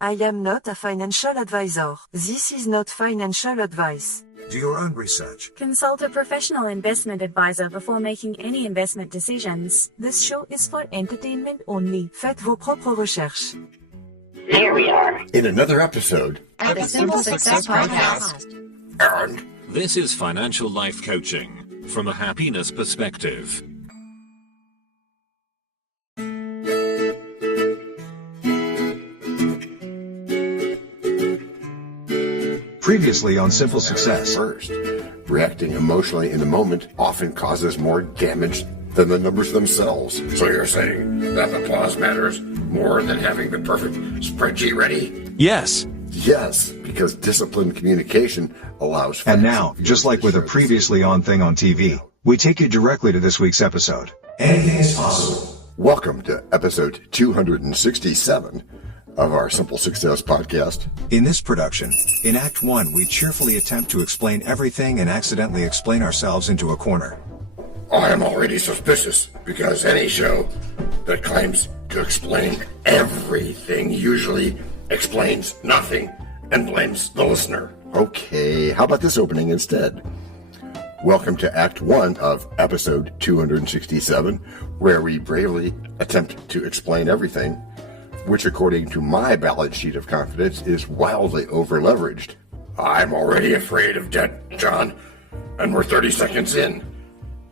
I am not a financial advisor. This is not financial advice. Do your own research. Consult a professional investment advisor before making any investment decisions. This show is for entertainment only. Faites vos propres recherches. Here we are in another episode of the Simple Success Podcast. And this is financial life coaching from a happiness perspective. Previously on Simple Success. First, reacting emotionally in the moment often causes more damage than the numbers themselves. So you're saying that the pause matters more than having the perfect spreadsheet ready? Yes. Yes, because disciplined communication allows... And now, just like with a previously on thing on TV, we take you directly to this week's episode. Anything is possible. Welcome to episode 267 of our Simple Success Podcast. In this production, in Act 1, we cheerfully attempt to explain everything and accidentally explain ourselves into a corner. I am already suspicious, because any show that claims to explain everything usually explains nothing and blames the listener. Okay, how about this opening instead? Welcome to Act 1 of episode 267, where we bravely attempt to explain everything, which according to my balance sheet of confidence is wildly over-leveraged. I'm already afraid of debt, John, and we're 30 seconds in.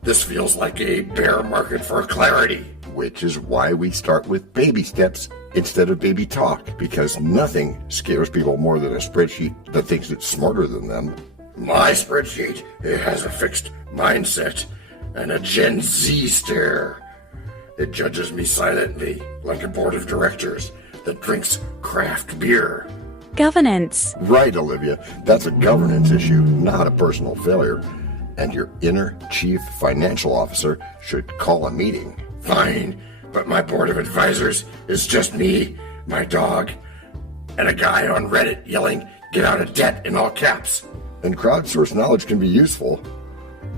This feels like a bear market for clarity, which is why we start with baby steps instead of baby talk, because nothing scares people more than a spreadsheet that thinks it's smarter than them. My spreadsheet, it has a fixed mindset and a Gen Z stare. It judges me silently, like a board of directors that drinks craft beer. Governance. Right, Olivia. That's a governance issue, not a personal failure. And your inner chief financial officer should call a meeting. Fine, but my board of advisors is just me, my dog, and a guy on Reddit yelling, "Get out of debt," in all caps. And crowdsourced knowledge can be useful,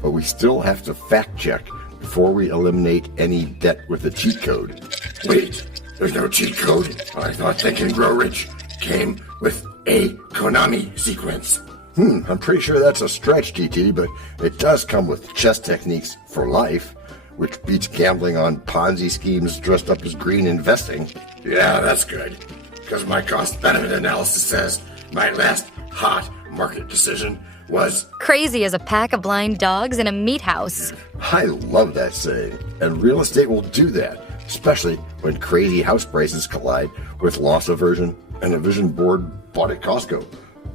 but we still have to fact check before we eliminate any debt with a cheat code. Wait, there's no cheat code? I thought Think and Grow Rich came with a Konami sequence. I'm pretty sure that's a stretch, DT, but it does come with chess techniques for life, which beats gambling on Ponzi schemes dressed up as green investing. Yeah, that's good, because my cost-benefit analysis says my last hot market decision was crazy as a pack of blind dogs in a meat house. I love that saying, and real estate will do that, especially when crazy house prices collide with loss aversion and a vision board bought at Costco.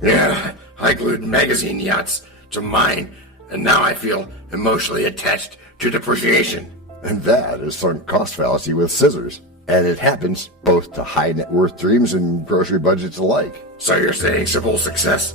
Yeah, I glued magazine yachts to mine, and now I feel emotionally attached to depreciation. And that is sunk cost fallacy with scissors. And it happens both to high net worth dreams and grocery budgets alike. So you're saying simple success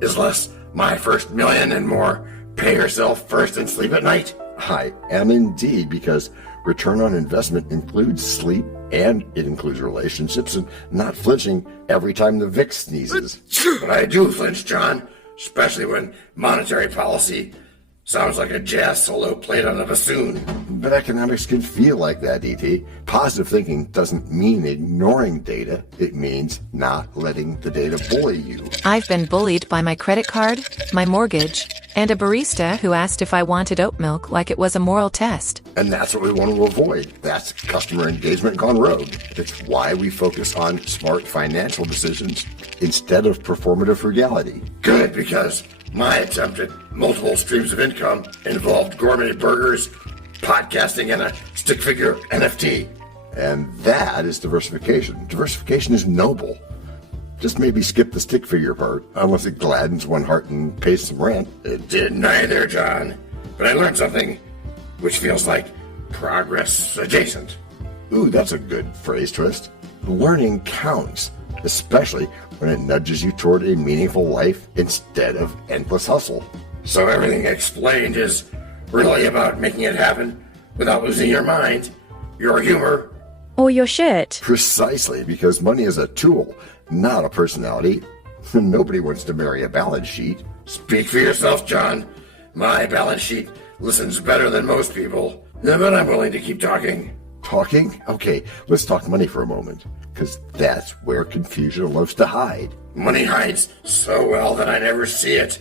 is less my first million and more pay yourself first and sleep at night? I am indeed, because return on investment includes sleep and it includes relationships and not flinching every time the VIX sneezes. But I do flinch, John, especially when monetary policy sounds like a jazz solo played on a bassoon. But economics can feel like that, E.T. Positive thinking doesn't mean ignoring data. It means not letting the data bully you. I've been bullied by my credit card, my mortgage, and a barista who asked if I wanted oat milk like it was a moral test. And that's what we want to avoid. That's customer engagement gone rogue. It's why we focus on smart financial decisions instead of performative frugality. Good, because my attempt at multiple streams of income involved gourmet burgers, podcasting, and a stick figure NFT. And that is diversification. Diversification is noble. Just maybe skip the stick figure part, unless it gladdens one heart and pays some rent. It did neither, John. But I learned something which feels like progress adjacent. Ooh, that's a good phrase twist. Learning counts, especially when it nudges you toward a meaningful life instead of endless hustle. So everything explained is really about making it happen without losing your mind, your humor, Or your shirt. Precisely, because money is a tool, not a personality. Nobody wants to marry a balance sheet. Speak for yourself, John. My balance sheet listens better than most people, but I'm willing to keep talking. Talking? Okay, let's talk money for a moment, because that's where confusion loves to hide. Money hides so well that I never see it,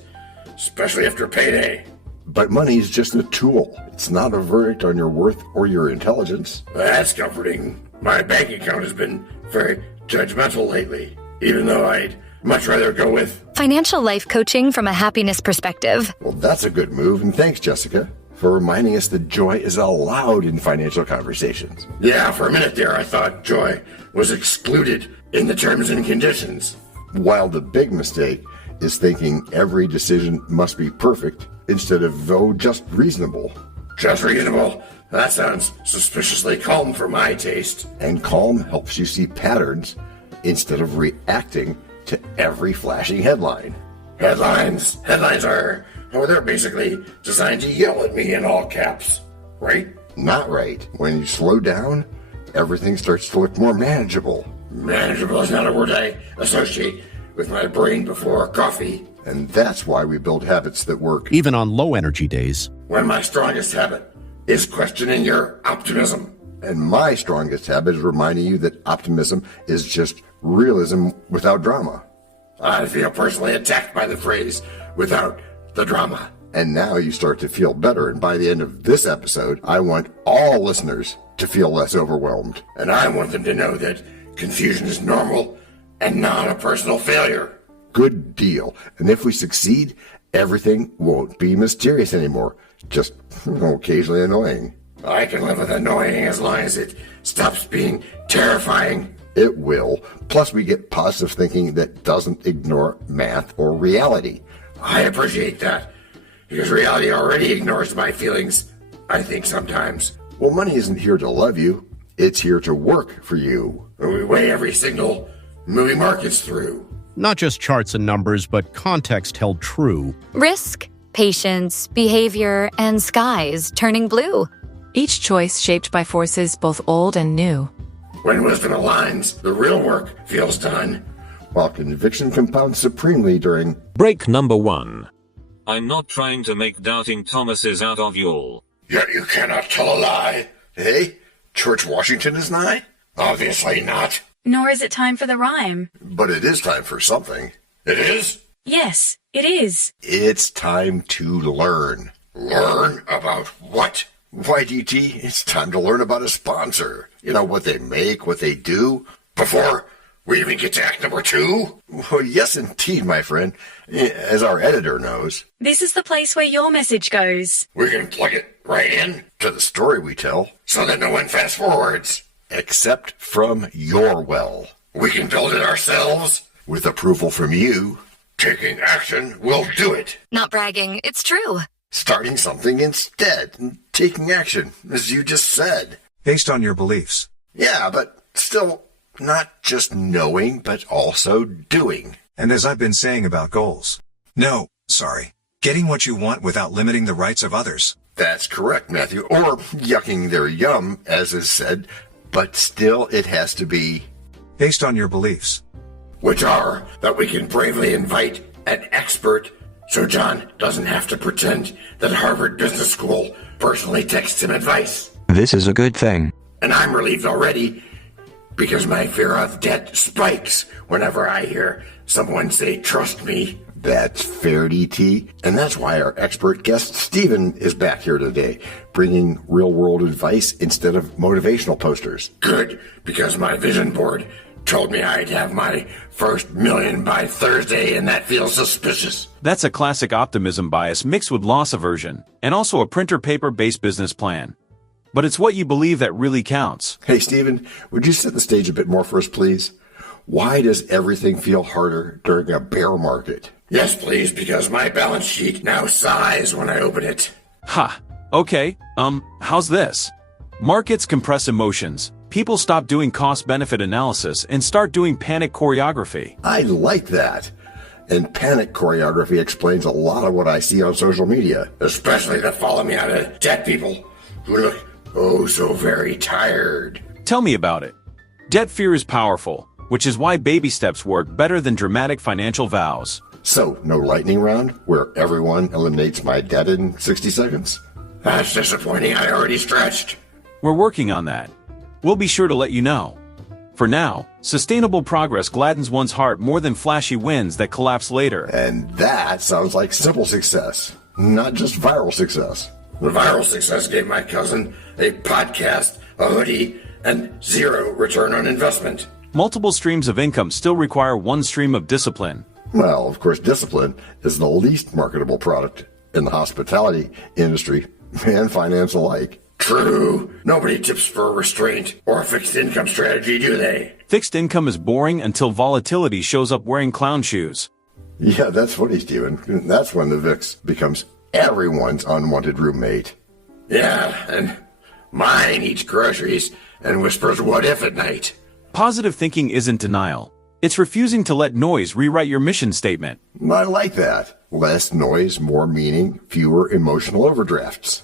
especially after payday. But money is just a tool. It's not a verdict on your worth or your intelligence. That's comforting. My bank account has been very judgmental lately, even though I'd much rather go with Financial life coaching from a happiness perspective. Well, that's a good move, and thanks, Jessica, for reminding us that joy is allowed in financial conversations. Yeah, for a minute there, I thought joy was excluded in the terms and conditions. While the big mistake is thinking every decision must be perfect instead of, though, just reasonable. Just reasonable? That sounds suspiciously calm for my taste. And calm helps you see patterns instead of reacting to every flashing headline. Headlines are, they're basically designed to yell at me in all caps, right? Not right. When you slow down, everything starts to look more manageable. Manageable is not a word I associate with my brain before coffee. And that's why we build habits that work. Even on low energy days. When my strongest habit is questioning your optimism. And my strongest habit is reminding you that optimism is just realism without drama. I feel personally attacked by the phrase, without the drama. And now you start to feel better, and by the end of this episode, I want all listeners to feel less overwhelmed. And I want them to know that confusion is normal and not a personal failure. Good deal. And if we succeed, everything won't be mysterious anymore. Just occasionally annoying. I can live with annoying as long as it stops being terrifying. It will. Plus, we get positive thinking that doesn't ignore math or reality. I appreciate that, because reality already ignores my feelings, I think sometimes. Well, money isn't here to love you. It's here to work for you. We weigh every single movie markets through. Not just charts and numbers, but context held true. Risk, patience, behavior, and skies turning blue. Each choice shaped by forces both old and new. When wisdom aligns, the real work feels done. While conviction compounds supremely during break number 1. I'm not trying to make doubting Thomases out of y'all. Yet you cannot tell a lie. Hey, George Washington is nigh? Obviously not. Nor is it time for the rhyme. But it is time for something. It is? Yes, it is. It's time to learn. Learn about what? Why, DT, it's time to learn about a sponsor. You know, what they make, what they do. Before we even get to act number 2? Well, yes, indeed, my friend. As our editor knows. This is the place where your message goes. We can plug it right in to the story we tell. So that no one fast forwards. Except from your well. We can build it ourselves. With approval from you. Taking action will do it. Not bragging, it's true. Starting something instead, and taking action, as you just said. Based on your beliefs. Yeah, but still not just knowing, but also doing. And as I've been saying about goals. No, sorry. Getting what you want without limiting the rights of others. That's correct, Matthew. Or yucking their yum, as is said. But still, it has to be based on your beliefs. Which are that we can bravely invite an expert so John doesn't have to pretend that Harvard Business School personally texts him advice. This is a good thing. And I'm relieved already because my fear of debt spikes whenever I hear someone say, trust me. That's fair, DT. And that's why our expert guest, Stephen, is back here today, bringing real-world advice instead of motivational posters. Good, because my vision board told me I'd have my first million by Thursday, and that feels suspicious. That's a classic optimism bias mixed with loss aversion, and also a printer paper-based business plan. But it's what you believe that really counts. Hey, Stephen, would you set the stage a bit more for us, please? Why does everything feel harder during a bear market? Yes, please, because my balance sheet now sighs when I open it. Ha! Okay, how's this? Markets compress emotions. People stop doing cost-benefit analysis and start doing panic choreography. I like that. And panic choreography explains a lot of what I see on social media. Especially the follow me out of debt people who look oh so very tired. Tell me about it. Debt fear is powerful, which is why baby steps work better than dramatic financial vows. So, no lightning round where everyone eliminates my debt in 60 seconds? That's disappointing. I already stretched. We're working on that. We'll be sure to let you know. For now, sustainable progress gladdens one's heart more than flashy wins that collapse later. And that sounds like simple success, not just viral success. The viral success gave my cousin a podcast, a hoodie, and 0 return on investment. Multiple streams of income still require one stream of discipline. Well, of course, discipline is the least marketable product in the hospitality industry and finance alike. True. Nobody tips for restraint or a fixed income strategy, do they? Fixed income is boring until volatility shows up wearing clown shoes. Yeah, that's funny, Steven. That's when the VIX becomes everyone's unwanted roommate. Yeah, and mine eats groceries and whispers what if at night. Positive thinking isn't denial. It's refusing to let noise rewrite your mission statement. I like that. Less noise, more meaning, fewer emotional overdrafts.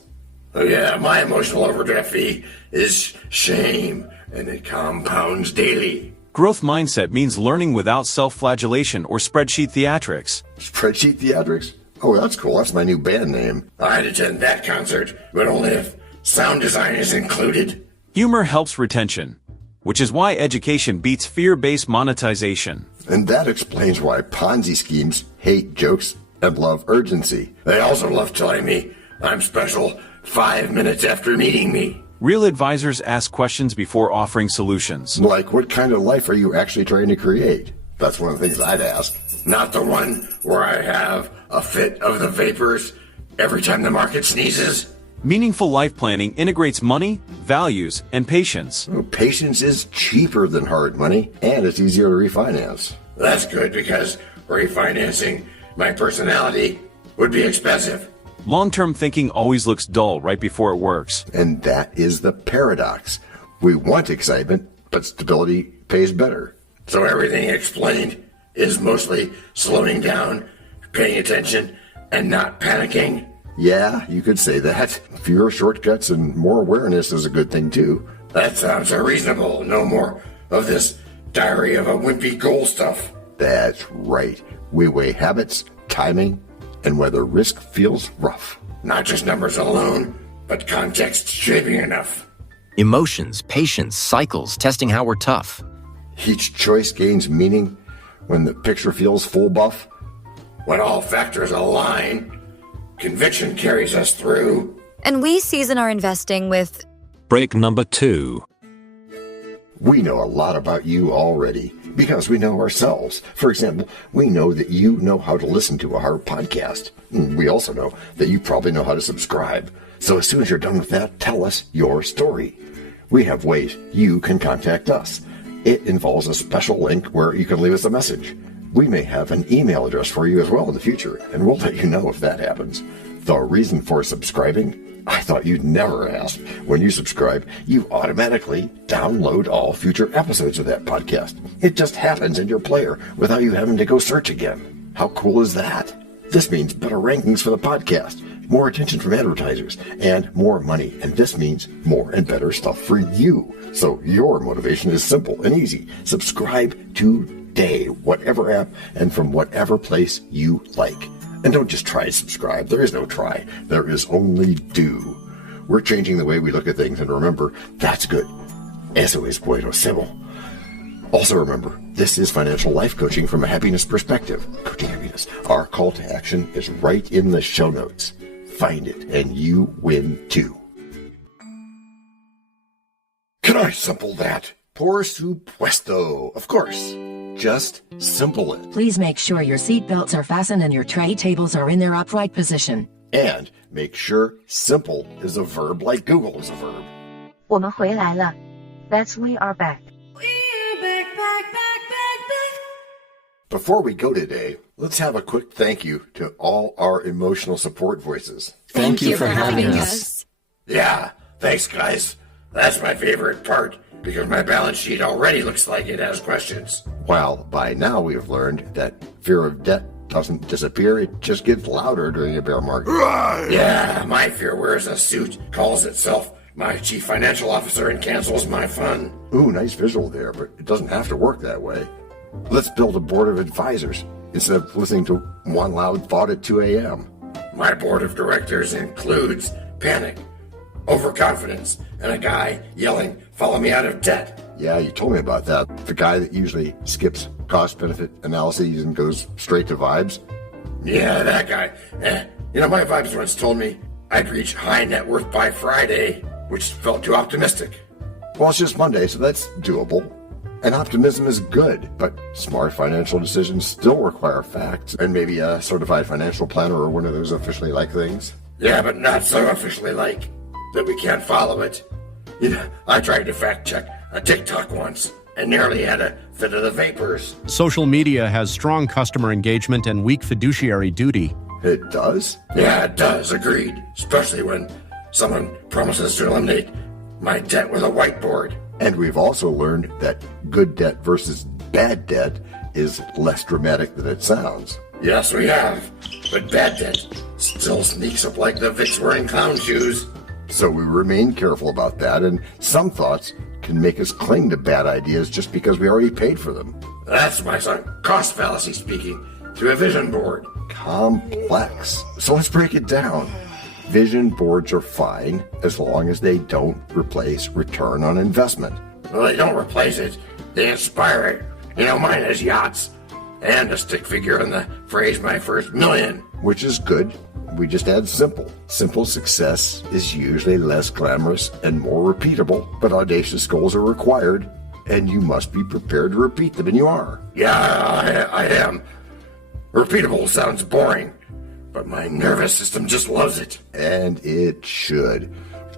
Oh yeah, my emotional overdraft fee is shame, and it compounds daily. Growth mindset means learning without self-flagellation or spreadsheet theatrics. Spreadsheet theatrics? Oh, that's cool. That's my new band name. I'd attend that concert, but only if sound design is included. Humor helps retention, which is why education beats fear-based monetization. And that explains why Ponzi schemes hate jokes and love urgency. They also love telling me I'm special 5 minutes after meeting me. Real advisors ask questions before offering solutions. Like, what kind of life are you actually trying to create? That's one of the things I'd ask. Not the one where I have a fit of the vapors every time the market sneezes. Meaningful life planning integrates money, values, and patience. Well, patience is cheaper than hard money, and it's easier to refinance. That's good because refinancing my personality would be expensive. Long-term thinking always looks dull right before it works. And that is the paradox. We want excitement, but stability pays better. So everything explained is mostly slowing down, paying attention, and not panicking. Yeah, you could say that. Fewer shortcuts and more awareness is a good thing too. That sounds reasonable. No more of this diary of a wimpy goal stuff. That's right. We weigh habits, timing, and whether risk feels rough. Not just numbers alone, but context shaping enough. Emotions, patience, cycles, testing how we're tough. Each choice gains meaning when the picture feels full buff. When all factors align, conviction carries us through. And we season our investing with Break number 2. We know a lot about you already because we know ourselves. For example, we know that you know how to listen to a hard podcast. We also know that you probably know how to subscribe. So as soon as you're done with that, tell us your story. We have ways you can contact us. It involves a special link where you can leave us a message. We may have an email address for you as well in the future, and we'll let you know if that happens. The reason for subscribing? I thought you'd never ask. When you subscribe, you automatically download all future episodes of that podcast. It just happens in your player without you having to go search again. How cool is that? This means better rankings for the podcast, more attention from advertisers, and more money. And this means more and better stuff for you. So your motivation is simple and easy. Subscribe today, whatever app and from whatever place you like. And don't just try to subscribe. There is no try. There is only do. We're changing the way we look at things, and remember, that's good. Eso es bueno simple. Also remember, this is financial life coaching from a happiness perspective. Coaching happiness. Our call to action is right in the show notes. Find it, and you win too. Can I simple that? Por supuesto. Of course. Just simple it. Please make sure your seatbelts are fastened and your tray tables are in their upright position. And make sure simple is a verb like Google is a verb. 我们回来了. That's we are back. Before we go today, let's have a quick thank you to all our emotional support voices. Thank you for having us. Yeah, thanks guys. That's my favorite part, because my balance sheet already looks like it has questions. Well, by now we have learned that fear of debt doesn't disappear, it just gets louder during a bear market. Yeah, my fear wears a suit, calls itself my chief financial officer, and cancels my fun. Ooh, nice visual there, but it doesn't have to work that way. Let's build a board of advisors instead of listening to one loud thought at 2 a.m. My board of directors includes panic, overconfidence, and a guy yelling, "Follow me out of debt." Yeah, you told me about that. The guy that usually skips cost-benefit analyses and goes straight to vibes. Yeah, that guy. My vibes once told me I'd reach high net worth by Friday, which felt too optimistic. Well, it's just Monday, so that's doable. And optimism is good, but smart financial decisions still require facts and maybe a certified financial planner or one of those officially like things. Yeah, but not so officially like that we can't follow it. I tried to fact check a TikTok once and nearly had a fit of the vapors. Social media has strong customer engagement and weak fiduciary duty. It does? Yeah, it does, agreed. Especially when someone promises to eliminate my debt with a whiteboard. And we've also learned that good debt versus bad debt is less dramatic than it sounds. Yes, we have. But bad debt still sneaks up like the Vicks wearing clown shoes. So we remain careful about that, and some thoughts can make us cling to bad ideas just because we already paid for them. That's my son, cost fallacy speaking through a vision board. Complex. So let's break it down. Vision boards are fine as long as they don't replace return on investment. Well, they don't replace it. They inspire it. Mine has yachts and a stick figure in the phrase "my first million." Which is good. We just add simple. Simple success is usually less glamorous and more repeatable, but audacious goals are required, and you must be prepared to repeat them, and you are. Yeah, I am. Repeatable sounds boring, but my nervous system just loves it. And it should.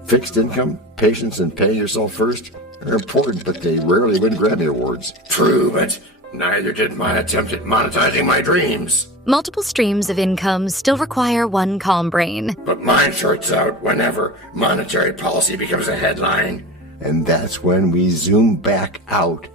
Fixed income, patience, and paying yourself first are important, but they rarely win Grammy Awards. True, but neither did my attempt at monetizing my dreams. Multiple streams of income still require one calm brain. But mine shorts out whenever monetary policy becomes a headline. And that's when we zoom back out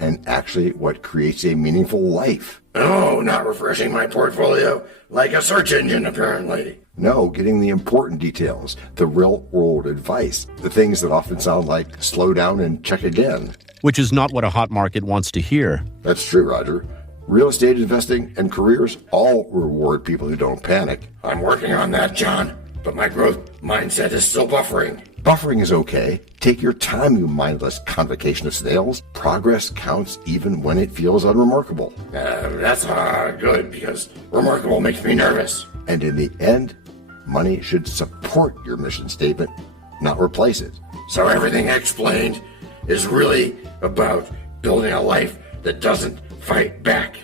and actually what creates a meaningful life. Oh, not refreshing my portfolio like a search engine, apparently. No, getting the important details, the real-world advice, the things that often sound like slow down and check again. Which is not what a hot market wants to hear. That's true, Roger. Real estate investing and careers all reward people who don't panic. I'm working on that, John, but my growth mindset is still buffering. Buffering is okay. Take your time, you mindless convocation of snails. Progress counts even when it feels unremarkable. That's good, because remarkable makes me nervous. And in the end, money should support your mission statement, not replace it. So everything I explained is really about building a life that doesn't fight back.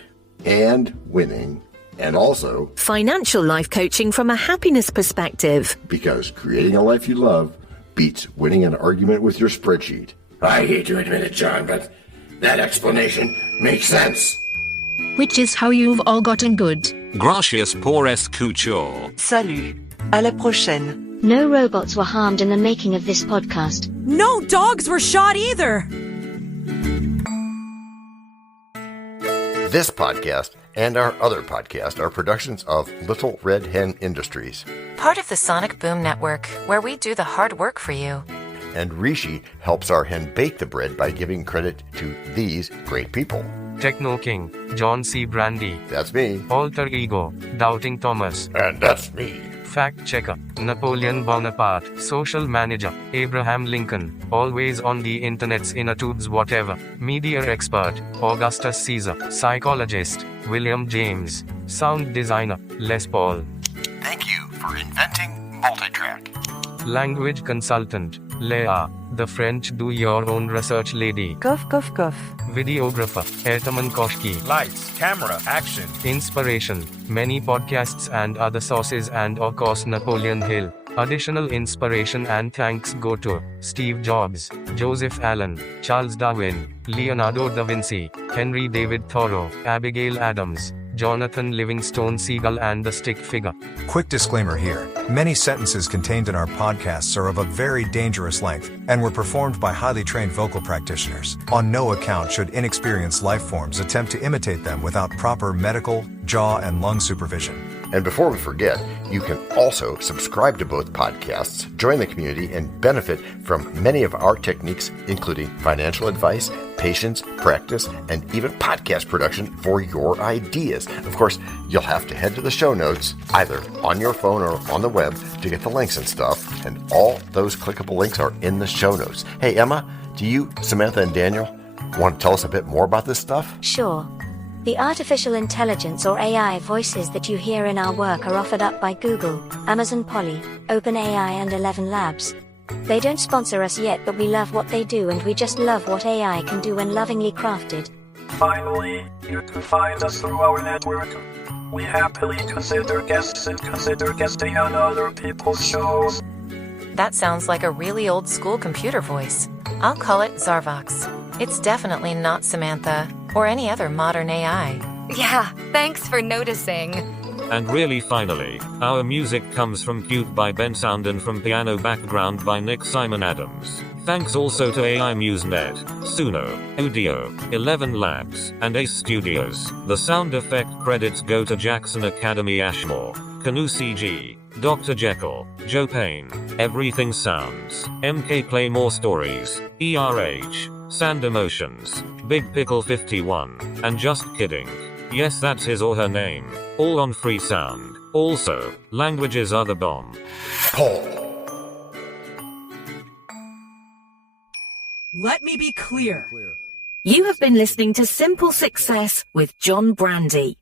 And winning. And also financial life coaching from a happiness perspective. Because creating a life you love beats winning an argument with your spreadsheet. I hate to admit it, John, but that explanation makes sense. Which is how you've all gotten good. Gracias por escuchar. Salut. À la prochaine. No robots were harmed in the making of this podcast. No dogs were shot either. This podcast and our other podcast are productions of Little Red Hen Industries. Part of the Sonic Boom Network, where we do the hard work for you. And Rishi helps our hen bake the bread by giving credit to these great people. Techno King, John Brandy. That's me. Alter Ego, Doubting Thomas. And that's me. Fact Checker, Napoleon Bonaparte. Social Manager, Abraham Lincoln. Always on the internet's inner tubes whatever. Media Expert, Augustus Caesar. Psychologist, William James. Sound Designer, Les Paul. Thank you for inventing multitrack. Language Consultant, Leah, the French do-your-own research lady. Cough, cough, cough. Videographer, Ertaman Koshki. Lights, camera, action. Inspiration, many podcasts and other sources, and of course Napoleon Hill. Additional inspiration and thanks go to Steve Jobs, Joseph Allen, Charles Darwin, Leonardo da Vinci, Henry David Thoreau, Abigail Adams, Jonathan Livingstone Seagull, and the Stick Figure. Quick disclaimer here. Many sentences contained in our podcasts are of a very dangerous length and were performed by highly trained vocal practitioners. On no account should inexperienced life forms attempt to imitate them without proper medical, jaw, and lung supervision. And before we forget, you can also subscribe to both podcasts, join the community, and benefit from many of our techniques, including financial advice, patience, practice, and even podcast production for your ideas. Of course, you'll have to head to the show notes, either on your phone or on the web, to get the links and stuff, and all those clickable links are in the show notes. Hey, Emma, do you, Samantha, and Daniel want to tell us a bit more about this stuff? Sure. The artificial intelligence or AI voices that you hear in our work are offered up by Google, Amazon Polly, OpenAI and ElevenLabs. They don't sponsor us yet, but we love what they do and we just love what AI can do when lovingly crafted. Finally, you can find us through our network. We happily consider guests and consider guesting on other people's shows. That sounds like a really old school computer voice. I'll call it Zarvox. It's definitely not Samantha or any other modern AI. Yeah, thanks for noticing. And really finally, our music comes from Cute by Ben Sound and from Piano Background by Nick Simon Adams. Thanks also to AI MuseNet, Suno, Audio, ElevenLabs, and Ace Studios. The sound effect credits go to Jackson Academy Ashmore, Canoe CG, Dr. Jekyll, Joe Payne, Everything Sounds, MK Play More Stories, ERH, Sand Emotions, Big Pickle 51, and Just Kidding. Yes, that's his or her name. All on free sound. Also, languages are the bomb. Paul. Let me be clear. You have been listening to Simple Success with John Brandy.